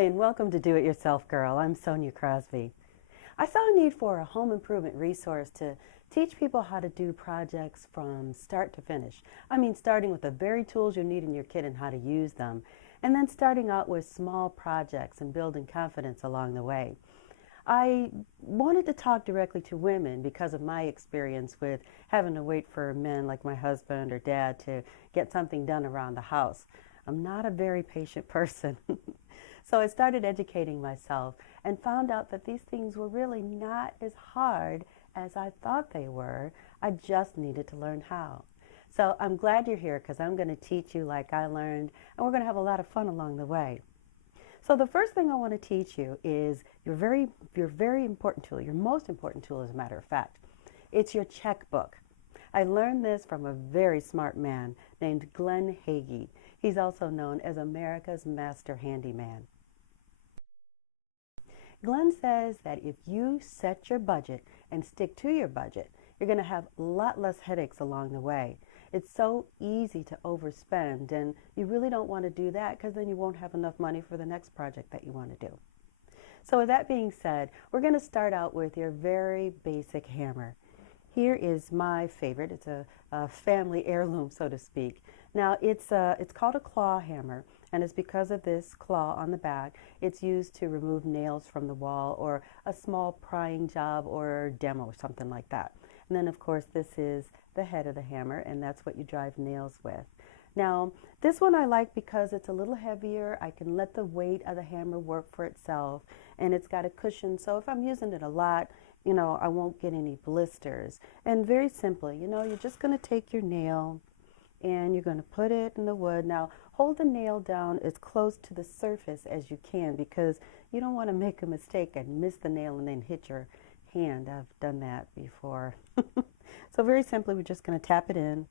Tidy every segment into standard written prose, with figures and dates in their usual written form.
Hi, and welcome to Do It Yourself Girl. I'm Sonia Crosby. I saw a need for a home improvement resource to teach people how to do projects from start to finish. I mean, starting with the very tools you need in your kit and how to use them, and then starting out with small projects and building confidence along the way. I wanted to talk directly to women because of my experience with having to wait for men like my husband or dad to get something done around the house. I'm not a very patient person. So I started educating myself and found out that these things were really not as hard as I thought they were. I just needed to learn how. So I'm glad you're here because I'm going to teach you like I learned, and we're going to have a lot of fun along the way. So the first thing I want to teach you is your very important tool, your most important tool as a matter of fact. It's your checkbook. I learned this from a very smart man named Glenn Hagee. He's also known as America's Master Handyman. Glenn says that if you set your budget and stick to your budget, you're going to have a lot less headaches along the way. It's so easy to overspend, and you really don't want to do that because then you won't have enough money for the next project that you want to do. So with that being said, we're going to start out with your very basic hammer. Here is my favorite. It's a family heirloom, so to speak. Now, it's called a claw hammer, and it's because of this claw on the back. It's used to remove nails from the wall or a small prying job or demo or something like that. And then, of course, this is the head of the hammer, and that's what you drive nails with. Now, this one I like because it's a little heavier. I can let the weight of the hammer work for itself, and it's got a cushion, so if I'm using it a lot, I won't get any blisters. And very simply, you're just going to take your nail and you're going to put it in the wood. Now, hold the nail down as close to the surface as you can because you don't want to make a mistake and miss the nail and then hit your hand. I've done that before. So very simply, we're just going to tap it in,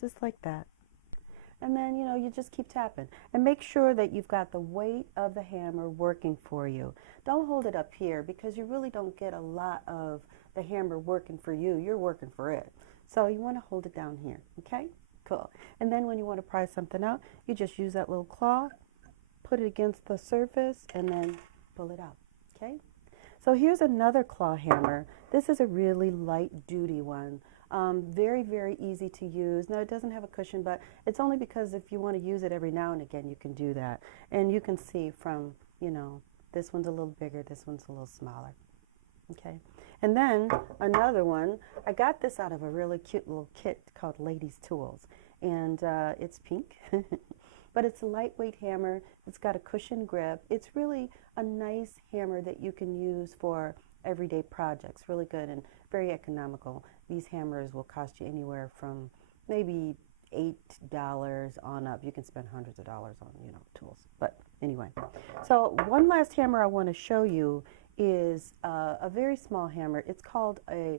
just like that. And then, you just keep tapping. And make sure that you've got the weight of the hammer working for you. Don't hold it up here because you really don't get a lot of the hammer working for you. You're working for it. So you want to hold it down here, okay? Cool. And then when you want to pry something out, you just use that little claw, put it against the surface, and then pull it out, okay? So here's another claw hammer. This is a really light duty one. Very, very easy to use. Now, it doesn't have a cushion, but it's only because if you want to use it every now and again, you can do that. And you can see from, this one's a little bigger, this one's a little smaller. Okay. And then another one, I got this out of a really cute little kit called Ladies Tools. And it's pink, but it's a lightweight hammer. It's got a cushion grip. It's really a nice hammer that you can use for everyday projects. Really good and very economical. These hammers will cost you anywhere from maybe $8 on up. You can spend hundreds of dollars on, tools. But anyway, so one last hammer I want to show you is a very small hammer. It's called a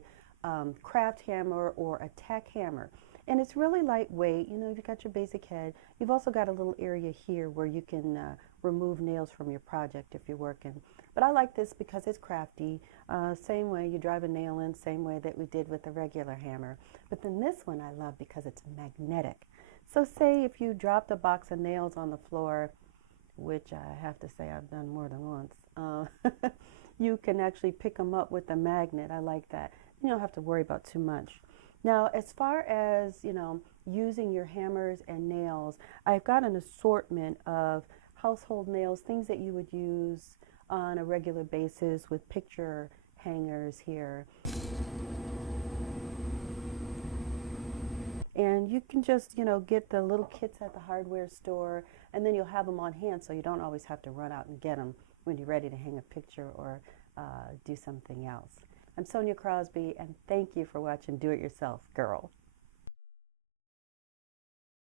craft hammer or a tack hammer. And it's really lightweight. You've got your basic head. You've also got a little area here where you can remove nails from your project if you're working. But I like this because it's crafty. Same way you drive a nail in, same way that we did with the regular hammer. But then this one I love because it's magnetic. So say if you dropped a box of nails on the floor, which I have to say I've done more than once, you can actually pick them up with a magnet. I like that. You don't have to worry about too much. Now, as far as, using your hammers and nails, I've got an assortment of household nails, things that you would use on a regular basis with picture hangers here. And you can just, get the little kits at the hardware store, and then you'll have them on hand so you don't always have to run out and get them when you're ready to hang a picture or do something else. I'm Sonia Crosby, and thank you for watching Do It Yourself, Girl.